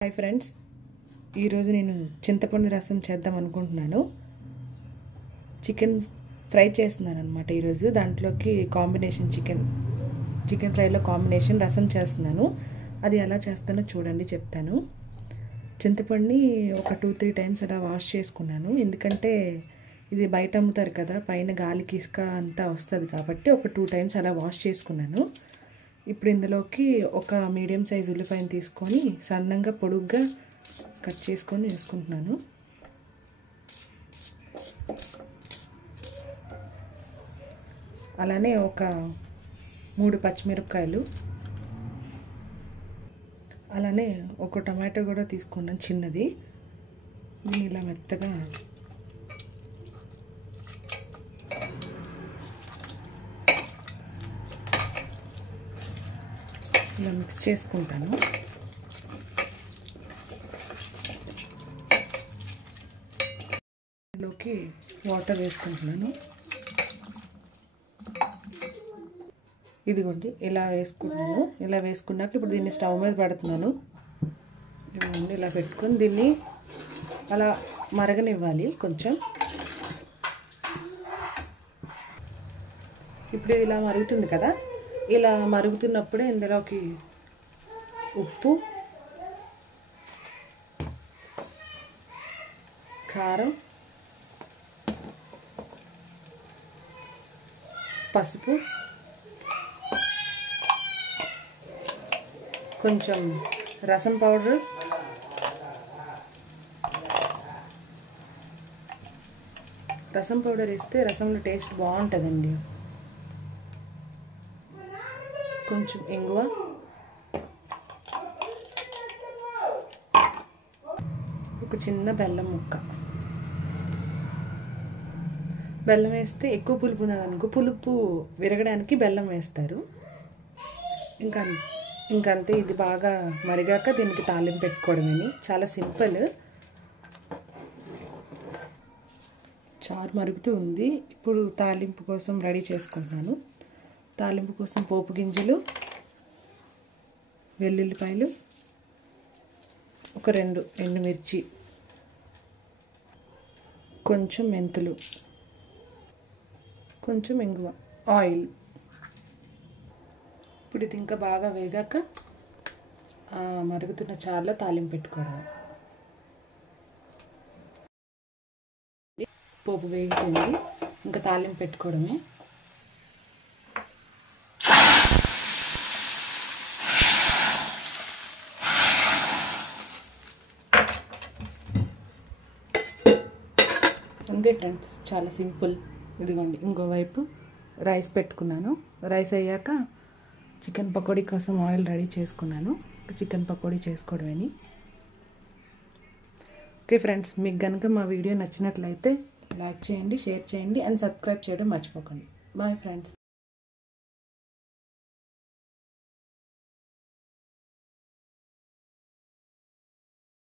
Hi friends, ఈరోజు నేను చింతపండు రసం చేద్దాం అనుకుంటున్నాను. చికెన్ ఫ్రై చేస్తున్నాను అనమాట. ఈరోజు దాంట్లోకి కాంబినేషన్ చికెన్ ఫ్రైలో కాంబినేషన్ రసం చేస్తున్నాను. అది ఎలా చేస్తానో చూడండి, చెప్తాను. చింతపండుని ఒక 2-3 టైమ్స్ అలా వాష్ చేసుకున్నాను. ఎందుకంటే ఇది బయట అమ్ముతారు కదా, పైన గాలికి ఇసుక అంతా వస్తుంది కాబట్టి ఒక 2 టైమ్స్ అలా వాష్ చేసుకున్నాను. ఇప్పుడు ఇందులోకి ఒక మీడియం సైజ్ ఉల్లిపాయను తీసుకొని సన్నంగా పొడుగ్గా కట్ చేసుకొని వేసుకుంటున్నాను. అలానే ఒక 3 పచ్చిమిరపకాయలు, అలానే ఒక టమాటో కూడా తీసుకున్నాను చిన్నది. దీన్ని ఇలా మెత్తగా ఇలా మిక్స్ చేసుకుంటాను. ఇందులోకి వాటర్ వేసుకుంటున్నాను. ఇదిగోండి, ఇలా వేసుకున్నాను. ఇలా వేసుకున్నాక ఇప్పుడు దీన్ని స్టవ్ మీద పెడుతున్నాను. ఇలా పెట్టుకొని దీన్ని అలా మరగనివ్వాలి కొంచెం. ఇప్పుడు ఇది ఇలా మరుగుతుంది కదా, ఇలా మరుగుతున్నప్పుడే ఇందులోకి ఉప్పు, కారం, పసుపు, కొంచెం రసం పౌడర్, రసం పౌడర్ వేస్తే రసంలో టేస్ట్ బాగుంటుందండి. కొంచెం ఇంగువ, ఒక చిన్న బెల్లం ముక్క. బెల్లం వేస్తే ఎక్కువ పులుపు ఉన్నదనుకో, పులుపు విరగడానికి బెల్లం వేస్తారు. ఇంకంతే. ఇది బాగా మరిగాక దీనికి తాలింపు పెట్టుకోవడమని. చాలా సింపుల్. చారు మరుగుతూ ఉంది. ఇప్పుడు తాలింపు కోసం రెడీ చేసుకుంటున్నాను. తాలింపు కోసం పోపు గింజలు, వెల్లుల్లిపాయలు, ఒక 2 ఎండుమిర్చి, కొంచెం మెంతులు, కొంచెం ఇంగువ, ఆయిల్. ఇప్పుడు ఇది ఇంకా బాగా వేగాక మరుగుతున్న చారులో తాలింపు పెట్టుకోవడం. పోపు వేగిపోయింది, ఇంకా తాలింపు పెట్టుకోవడమే. అంతే ఫ్రెండ్స్, చాలా సింపుల్. ఇదిగోండి, ఇంకోవైపు రైస్ పెట్టుకున్నాను. రైస్ అయ్యాక చికెన్ పకోడీ కోసం ఆయిల్ రెడీ చేసుకున్నాను. చికెన్ పకోడీ చేసుకోవడమని. ఓకే ఫ్రెండ్స్, మీకు కనుక మా వీడియో నచ్చినట్లయితే లైక్ చేయండి, షేర్ చేయండి అండ్ సబ్స్క్రైబ్ చేయడం మర్చిపోకండి. Bye friends.